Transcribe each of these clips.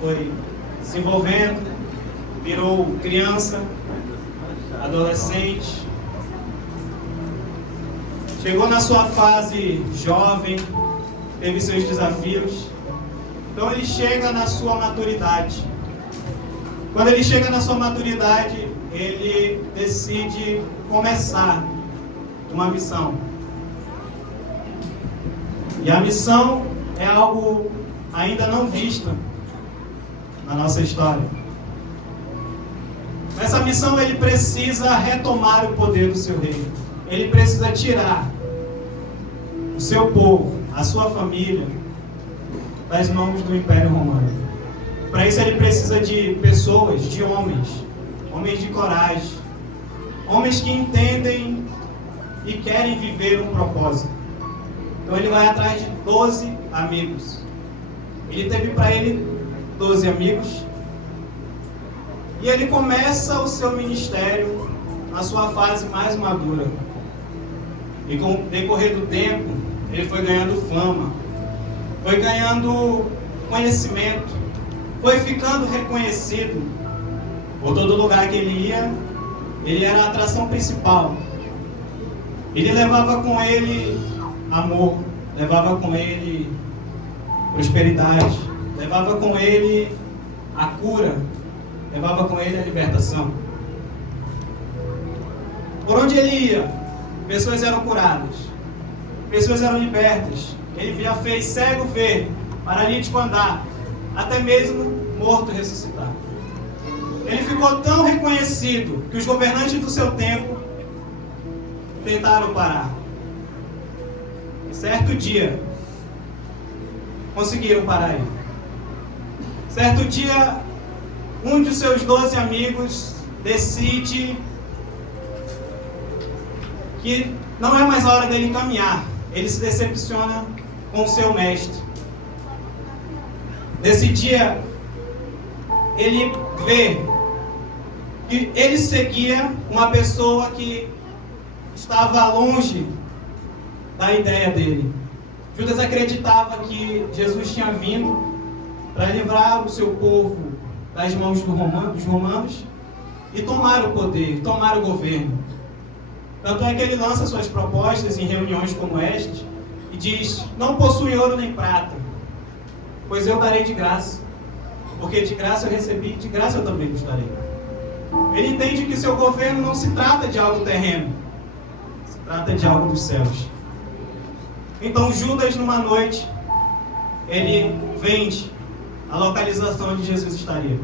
foi desenvolvendo, virou criança, adolescente, chegou na sua fase jovem, teve seus desafios. Então ele chega na sua maturidade. Quando ele chega na sua maturidade, ele decide começar uma missão. E a missão é algo ainda não visto na nossa história. Nessa missão ele precisa retomar o poder do seu reino. Ele precisa tirar o seu povo, a sua família, das mãos do Império Romano. Para isso ele precisa de pessoas, de homens de coragem, homens que entendem e querem viver um propósito. Então ele vai atrás de 12 amigos. Ele teve para ele 12 amigos. E ele começa o seu ministério na sua fase mais madura. E com o decorrer do tempo, ele foi ganhando fama, foi ganhando conhecimento, foi ficando reconhecido. Por todo lugar que ele ia, ele era a atração principal. Ele levava com ele amor, levava com ele prosperidade, levava com ele a cura, levava com ele a libertação. Por onde ele ia, pessoas eram curadas, pessoas eram libertas. Ele já fez cego ver, paralítico andar, até mesmo morto ressuscitar. Ele ficou tão reconhecido que os governantes do seu tempo tentaram parar. E certo dia, conseguiram parar ele. Certo dia, um de seus 12 amigos decide que não é mais a hora dele caminhar. Ele se decepciona com o seu mestre. Nesse dia, ele vê que ele seguia uma pessoa que estava longe da ideia dele. Judas acreditava que Jesus tinha vindo para livrar o seu povo das mãos dos romanos e tomar o poder, tomar o governo. Tanto é que ele lança suas propostas em reuniões como esta e diz: não possui ouro nem prata, pois eu darei de graça, porque de graça eu recebi, de graça eu também vos darei. Ele entende que seu governo não se trata de algo terreno, se trata de algo dos céus. Então Judas, numa noite, ele vende a localização onde Jesus estaria.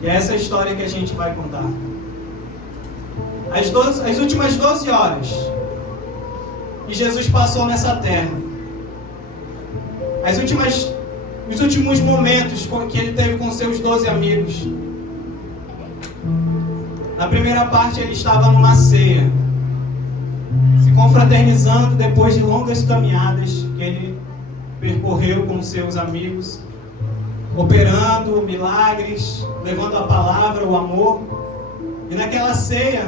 E essa é a história que a gente vai contar. As últimas 12 horas que Jesus passou nessa terra, os últimos momentos que ele teve com seus 12 amigos. Na primeira parte ele estava numa ceia, se confraternizando depois de longas caminhadas que ele percorreu com seus amigos, operando milagres, levando a palavra, o amor. E naquela ceia,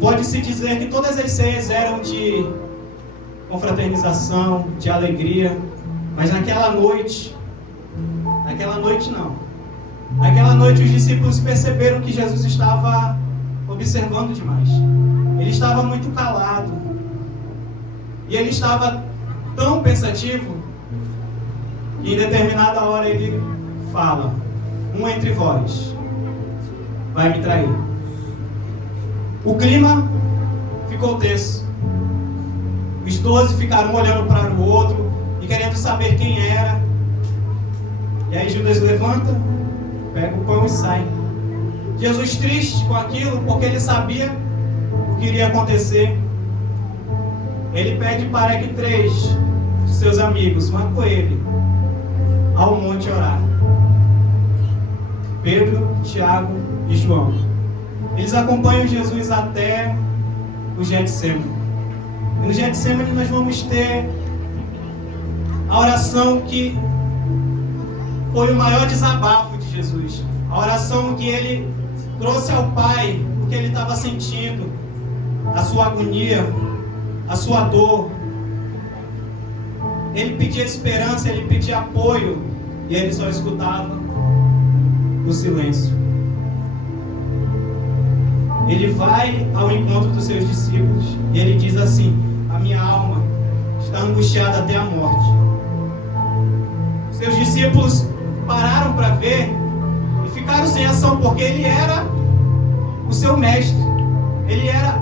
pode-se dizer que todas as ceias eram de confraternização, de alegria, mas naquela noite não. Naquela noite os discípulos perceberam que Jesus estava observando demais. Ele estava muito calado. E ele estava tão pensativo que em determinada hora ele fala: um entre vós vai me trair. O clima ficou tenso. Os 12 ficaram olhando para o outro e querendo saber quem era. E aí Judas levanta, pega o pão e sai. Jesus triste com aquilo, porque ele sabia o que iria acontecer. Ele pede para que 3 de seus amigos vão com ele ao monte orar. Pedro, Tiago e João. Eles acompanham Jesus até o Getsêmani. E no Getsêmani nós vamos ter a oração que foi o maior desabafo de Jesus. A oração que ele trouxe ao Pai o que ele estava sentindo, a sua agonia, a sua dor. Ele pedia esperança, ele pedia apoio E ele só escutava o silêncio. Ele vai ao encontro dos seus discípulos e ele diz assim: a minha alma está angustiada até a morte. Seus discípulos pararam para ver e ficaram sem ação, porque ele era o seu mestre, ele era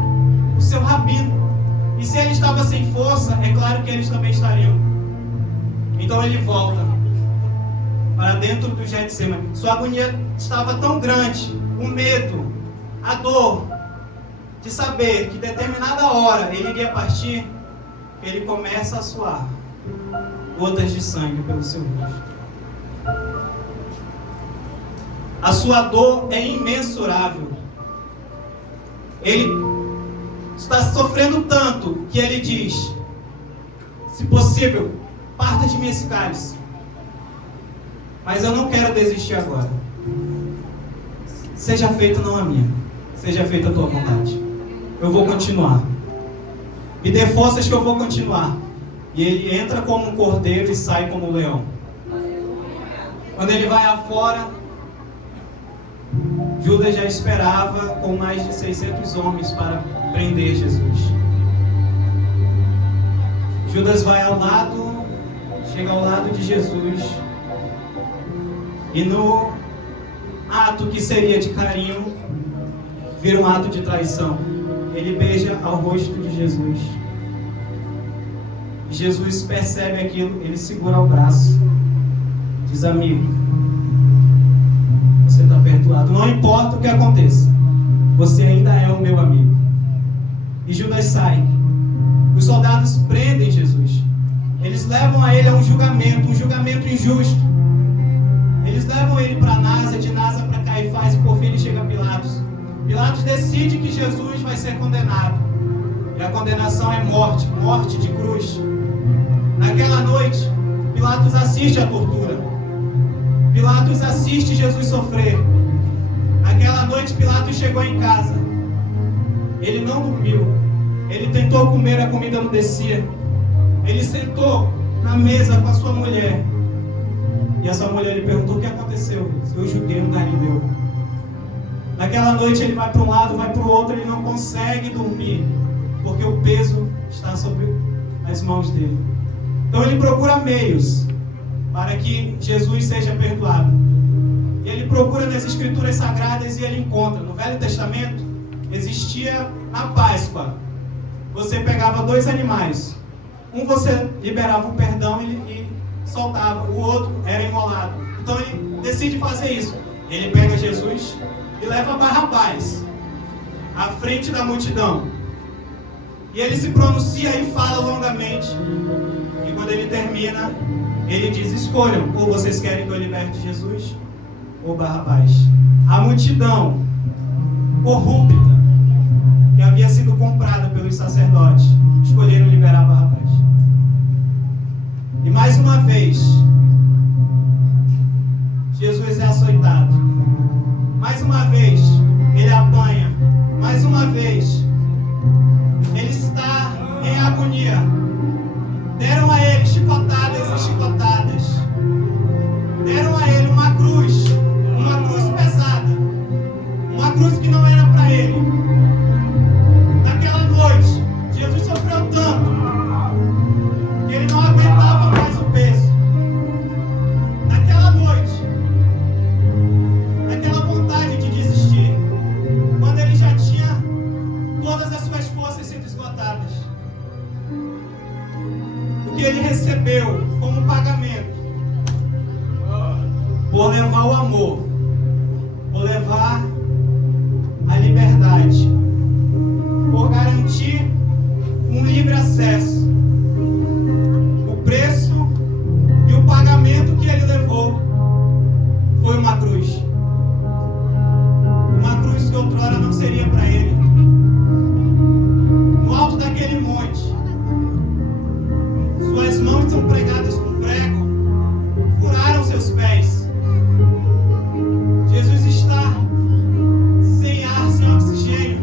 o seu rabino. E se ele estava sem força, é claro que eles também estariam. Então ele volta para dentro do Getsemane. Sua agonia estava tão grande, o medo, a dor de saber que determinada hora ele iria partir, que ele começa a suar gotas de sangue pelo seu rosto. A sua dor é imensurável. Ele está sofrendo tanto que ele diz: se possível, parta de mim esse cálice, mas eu não quero desistir agora. Seja feita não a minha, seja feita a tua vontade. Eu vou continuar. Me dê forças que eu vou continuar. E ele entra como um cordeiro e sai como um leão. Quando ele vai afora, Judas já esperava com mais de 600 homens para prender Jesus. Judas vai ao lado, chega ao lado de Jesus, e no ato que seria de carinho, vira um ato de traição. Ele beija ao rosto de Jesus. Jesus percebe aquilo, ele segura o braço, diz: amigo, você está perdoado, não importa o que aconteça, você ainda é o meu amigo. E Judas sai. Os soldados prendem Jesus, eles levam a ele a um julgamento injusto. Eles levam ele para Nasa, de Nasa para Caifás, e por fim ele chega a Pilatos. Pilatos decide que Jesus vai ser condenado, e a condenação é morte, morte de cruz. Naquela noite, Pilatos assiste à tortura. Pilatos assiste Jesus sofrer. Naquela noite, Pilatos chegou em casa. Ele não dormiu. Ele tentou comer, a comida não descia. Ele sentou na mesa com a sua mulher. E a sua mulher lhe perguntou: o que aconteceu? Eu julguei um galileu. Naquela noite ele vai para um lado, vai para o outro, ele não consegue dormir, porque o peso está sobre as mãos dele. Então ele procura meios para que Jesus seja perdoado. E ele procura nas escrituras sagradas e ele encontra. No Velho Testamento existia a Páscoa. Você pegava 2 animais. Um você liberava o perdão e soltava, o outro era imolado. Então ele decide fazer isso. Ele pega Jesus e leva Barrabás à frente da multidão. E ele se pronuncia e fala longamente. E quando ele termina, ele diz: escolham, ou vocês querem que eu liberte Jesus ou Barrabás. A multidão corrupta, que havia sido comprada pelos sacerdotes, escolheram liberar Barrabás. E mais uma vez, Jesus é açoitado. Mais uma vez, ele apanha. Mais uma vez, ele está em agonia. Deram a ele chicotadas e chicotadas. Deram a ele uma cruz pesada. Uma cruz que não era para ele. Naquela noite, Jesus sofreu tanto que ele não aguentava mais o peso. Naquela noite, naquela vontade de desistir, quando ele já tinha todas as suas forças sendo esgotadas, o que ele recebeu como pagamento por levar o amor, por levar a liberdade, por garantir um livre acesso, o preço e o pagamento que ele levou foi uma cruz. Uma cruz que outrora não seria para ele. No alto daquele monte, suas mãos são pregadas com prego, furaram seus pés. Jesus está sem ar, sem oxigênio.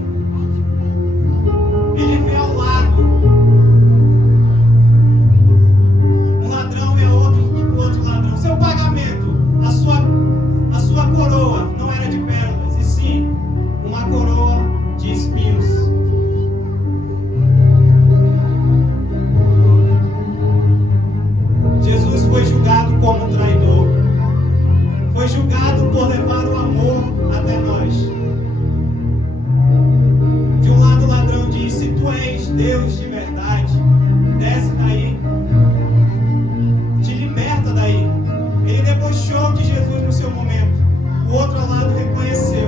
Ele vê ao lado julgado por levar o amor até nós. De um lado o ladrão diz: se tu és Deus de verdade, desce daí, te liberta daí. Ele debochou de Jesus no seu momento. O outro lado reconheceu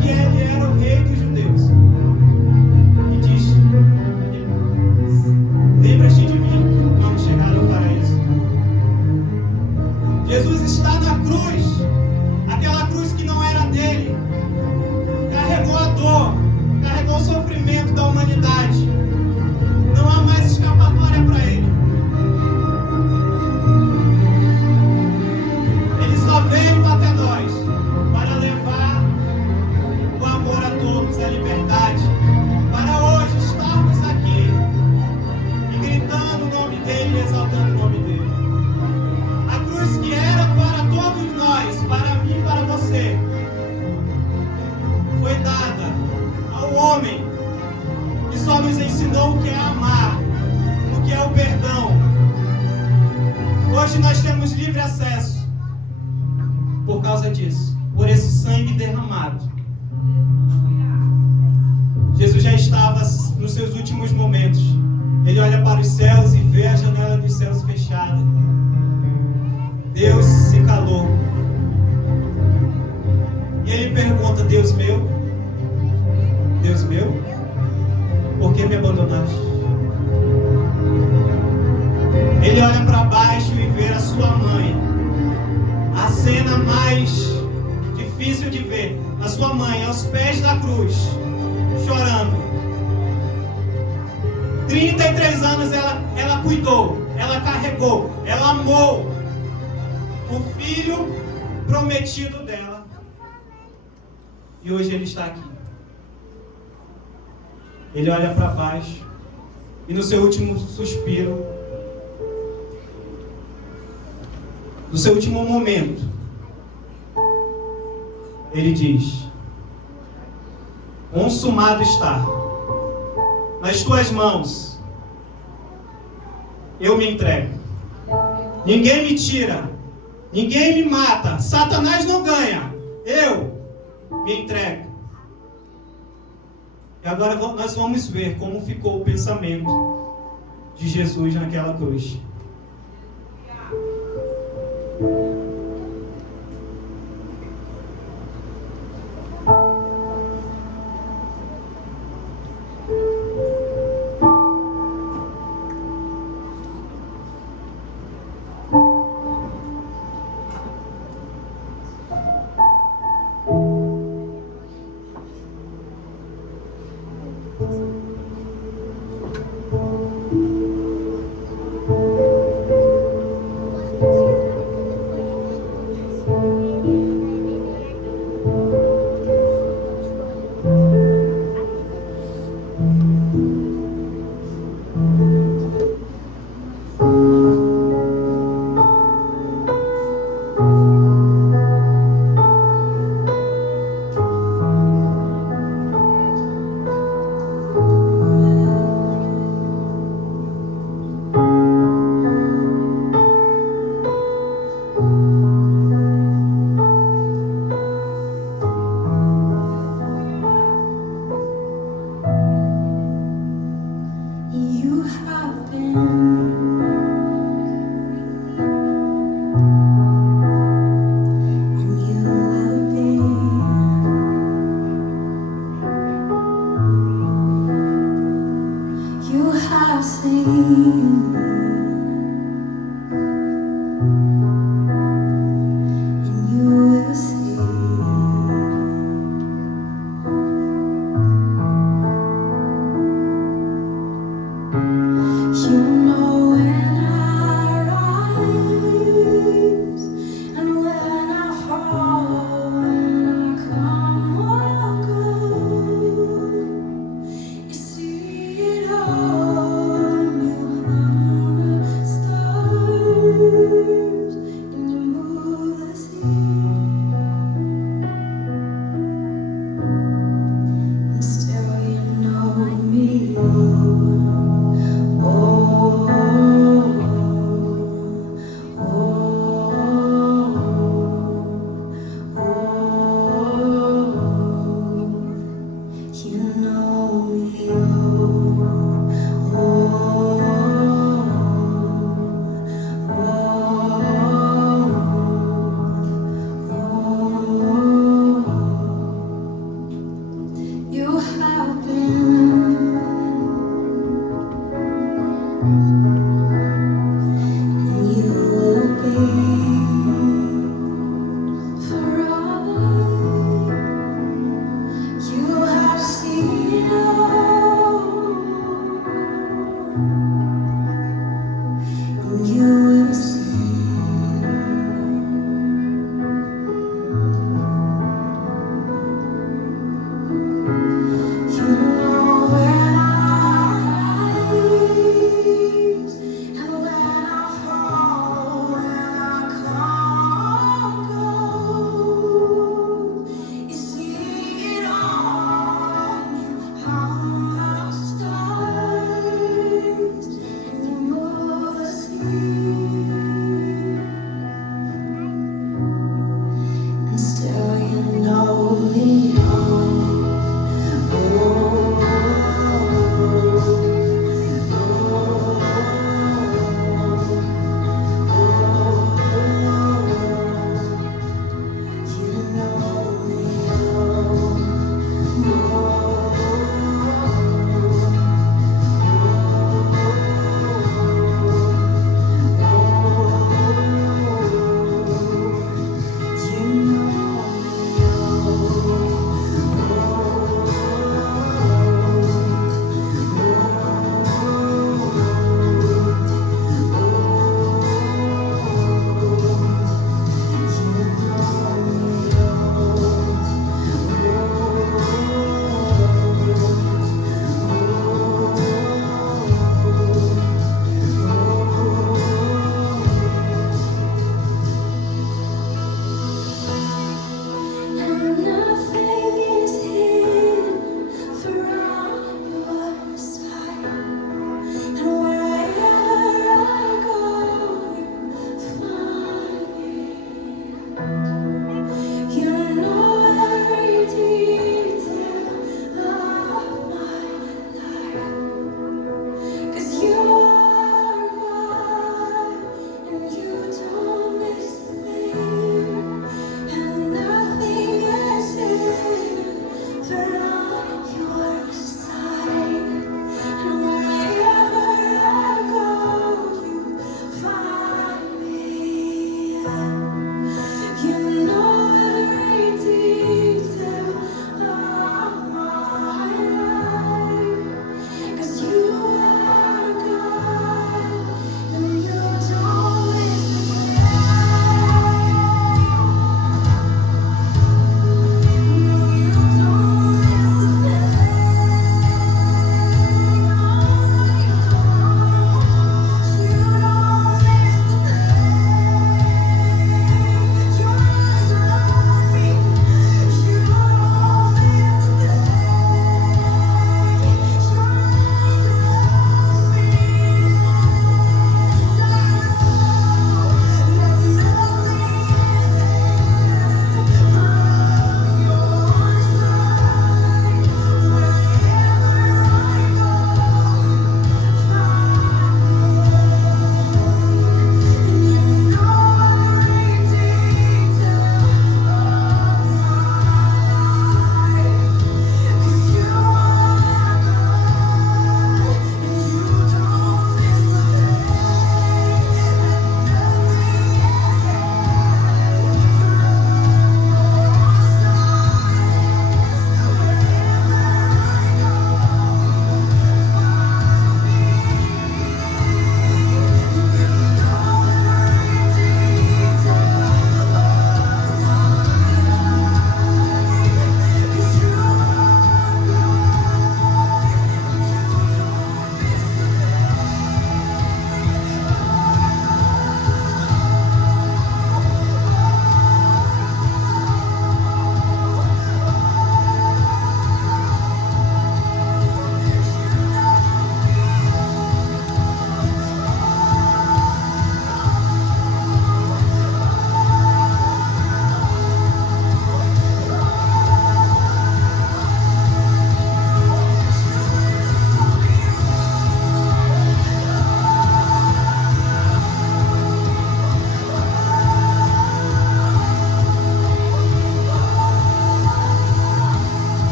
que ele era o rei dos judeus. E diz: lembra-te de mim quando chegar ao paraíso. Jesus está na cruz, aquela cruz que não era dele. Carregou a dor, carregou o sofrimento da humanidade. Não há mais escapatória para ele. Ele só veio até nós para levar o amor a todos, a liberdade, para hoje estarmos aqui e gritando o nome dele e exaltando o nome dele. A cruz que era para todos nós, para mim e para você, foi dada ao homem que só nos ensinou o que é amar, o que é o perdão. Hoje nós temos livre acesso por causa disso, por esse sangue derramado. Jesus já estava nos seus últimos momentos. Ele olha para os céus e vê a janela dos céus fechada. Deus se calou. E ele pergunta: Deus meu, por que me abandonaste? Ele olha para baixo e vê a sua mãe. A cena mais difícil de ver. A sua mãe aos pés da cruz, chorando. 33 anos ela cuidou, ela carregou, ela amou o filho prometido dela. E hoje ele está aqui. Ele olha para baixo e no seu último suspiro, no seu último momento, ele diz: consumado está, nas tuas mãos eu me entrego. Ninguém me tira, ninguém me mata, Satanás não ganha, eu me entrego. E agora nós vamos ver como ficou o pensamento de Jesus naquela cruz.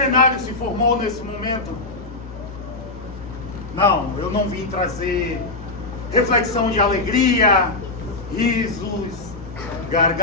cenário se formou nesse momento? Não, eu não vim trazer reflexão de alegria, risos, gargalhadas.